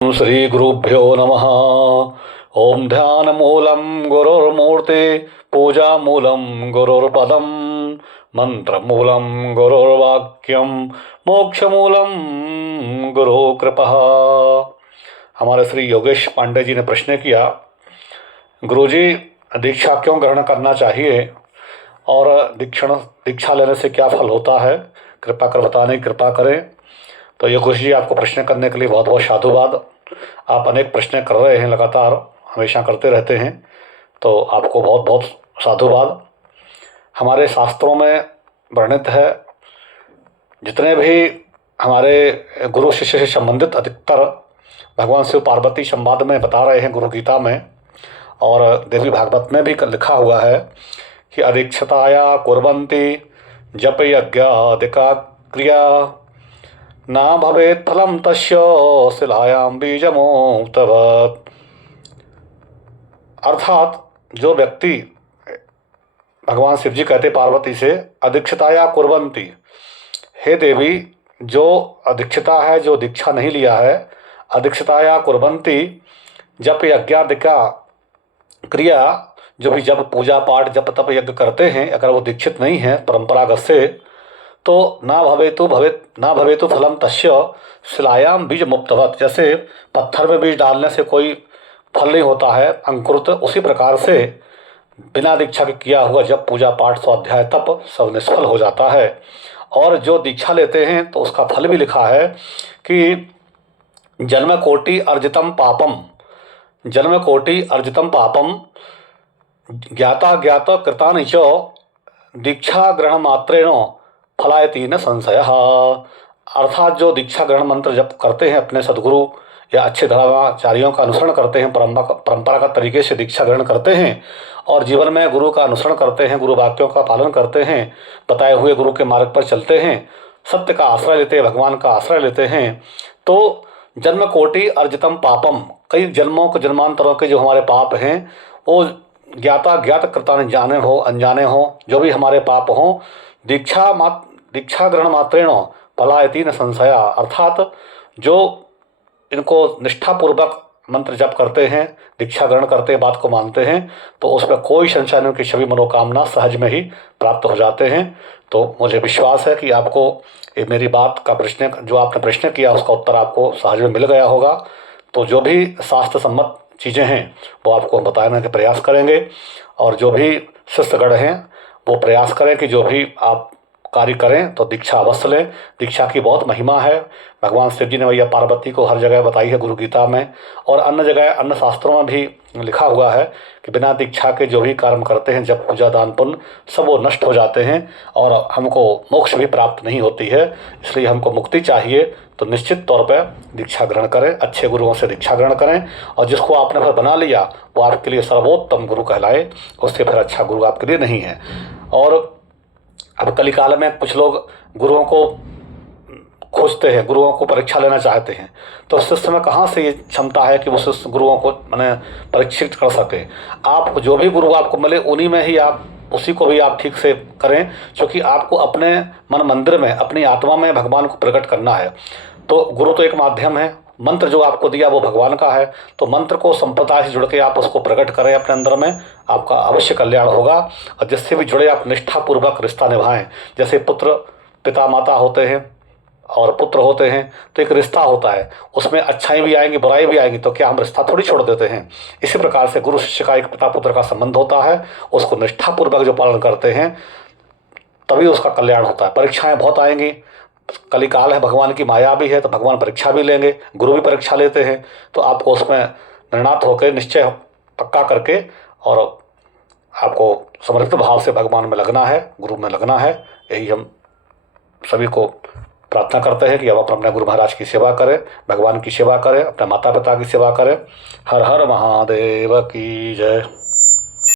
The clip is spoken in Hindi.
श्री गुरुभ्यो नमः। ओम ध्यान मूलम गुरुर्मूर्ति पूजा मूलम गुरुर्पदम मंत्र मूलम गुरुर्वाक्यम मोक्ष मूलम गुरु कृपा। हमारे श्री योगेश पांडे जी ने प्रश्न किया, गुरुजी दीक्षा क्यों ग्रहण करना चाहिए और दीक्षा लेने से क्या फल होता है, कृपा कर बताने की कृपा करें। तो योगेश जी, आपको प्रश्न करने के लिए बहुत बहुत साधुवाद। आप अनेक प्रश्न कर रहे हैं, लगातार हमेशा करते रहते हैं, तो आपको बहुत बहुत साधुवाद। हमारे शास्त्रों में वर्णित है, जितने भी हमारे गुरु शिष्य से संबंधित अधिकतर भगवान शिव पार्वती संवाद में बता रहे हैं, गुरु गीता में और देवी भागवत में भी लिखा हुआ है कि अदीक्षताया कुर्वन्ति जप यज्ञादिका क्रिया ना भवेत् फलम तस्य शिलायाम बीजमोक्तवत्। अर्थात जो व्यक्ति, भगवान शिव जी कहते पार्वती से, अदीक्षताया कुर्वन्ति, हे देवी, जो अदीक्षता है, जो दीक्षा नहीं लिया है, अदीक्षताया कुर्वन्ति जप यज्ञादिका क्रिया, जो भी जब पूजा पाठ जप तप यज्ञ करते हैं, अगर वो दीक्षित नहीं है परंपरागत से, तो ना भवेतु फलम तस्य शिलायाम बीज मुक्तवत। जैसे पत्थर में बीज डालने से कोई फल नहीं होता है अंकुरित, उसी प्रकार से बिना दीक्षा के किया हुआ जब पूजा पाठ स्वाध्याय तप सब निष्फल हो जाता है। और जो दीक्षा लेते हैं तो उसका फल भी लिखा है कि जन्म कोटि अर्जितम पापम ज्ञाता ज्ञात कृतानि च दीक्षा ग्रहण मात्रेण फलायति न संशय। अर्थात जो दीक्षा ग्रहण मंत्र जप करते हैं, अपने सदगुरु या अच्छे धर्माचार्यों का अनुसरण करते हैं, परंपरागत तरीके से दीक्षा ग्रहण करते हैं और जीवन में गुरु का अनुसरण करते हैं, गुरु वाक्यों का पालन करते हैं, बताए हुए गुरु के मार्ग पर चलते हैं, सत्य का आश्रय लेते हैं, भगवान का आश्रय लेते हैं, तो जन्म कोटि अर्जितम पापम, कई जन्मों के जन्मांतरों के जो हमारे पाप हैं, वो ज्ञाता ज्ञात कृता जाने हो अनजाने हो, जो भी हमारे पाप हों, दीक्षा ग्रहण मात्रेण फलायति न संशया। अर्थात जो इनको निष्ठापूर्वक मंत्र जप करते हैं, दीक्षा ग्रहण करते हैं, बात को मानते हैं, तो उसमें कोई संशय नहीं, उनकी सभी मनोकामना सहज में ही प्राप्त हो जाते हैं। तो मुझे विश्वास है कि आपको ये मेरी बात का प्रश्न, जो आपने प्रश्न किया, उसका उत्तर आपको सहज में मिल गया होगा। तो जो भी शास्त्र सम्मत चीज़ें हैं वो आपको बताने के प्रयास करेंगे, और जो भी शिष्यगण हैं वो प्रयास करें कि जो भी आप कार्य करें तो दीक्षा अवश्य लें। दीक्षा की बहुत महिमा है। भगवान शिव जी ने भैया पार्वती को हर जगह बताई है, गुरु गीता में और अन्य जगह अन्य शास्त्रों में भी लिखा हुआ है कि बिना दीक्षा के जो भी कर्म करते हैं, जब पूजा दान पुण्य, सब वो नष्ट हो जाते हैं और हमको मोक्ष भी प्राप्त नहीं होती है। इसलिए हमको मुक्ति चाहिए तो निश्चित तौर पर दीक्षा ग्रहण करें, अच्छे गुरुओं से दीक्षा ग्रहण करें, और जिसको आपने फिर बना लिया वो आपके लिए सर्वोत्तम गुरु कहलाए, उससे फिर अच्छा गुरु आपके लिए नहीं है। और अब कलिकाल में कुछ लोग गुरुओं को खोजते हैं, गुरुओं को परीक्षा लेना चाहते हैं, तो शिष्य में कहाँ से ये क्षमता है कि वो शिष्य गुरुओं को मैंने परीक्षित कर सके। आप जो भी गुरु आपको मिले उन्हीं में ही आप, उसी को भी आप ठीक से करें, क्योंकि आपको अपने मन मंदिर में, अपनी आत्मा में भगवान को प्रकट करना है। तो गुरु तो एक माध्यम है, मंत्र जो आपको दिया वो भगवान का है, तो मंत्र को संप्रदाय से जुड़ के आप उसको प्रकट करें अपने अंदर में, आपका अवश्य कल्याण होगा। और जिससे भी जुड़े आप निष्ठापूर्वक रिश्ता निभाएं। जैसे पुत्र पिता माता होते हैं और पुत्र होते हैं, तो एक रिश्ता होता है, उसमें अच्छाई भी आएंगी बुराई भी आएंगी, तो क्या हम रिश्ता थोड़ी छोड़ देते हैं। इसी प्रकार से गुरु शिष्य का एक पिता पुत्र का संबंध होता है, उसको निष्ठापूर्वक जो पालन करते हैं तभी उसका कल्याण होता है। परीक्षाएं बहुत आएंगी, कलिकाल है, भगवान की माया भी है, तो भगवान परीक्षा भी लेंगे, गुरु भी परीक्षा लेते हैं, तो आपको उसमें निर्णात होकर निश्चय पक्का करके और आपको समर्पित भाव से भगवान में लगना है, गुरु में लगना है। यही हम सभी को प्रार्थना करते हैं कि अब अपने गुरु महाराज की सेवा करें, भगवान की सेवा करें, अपने माता पिता की सेवा करें। हर हर महादेव की जय।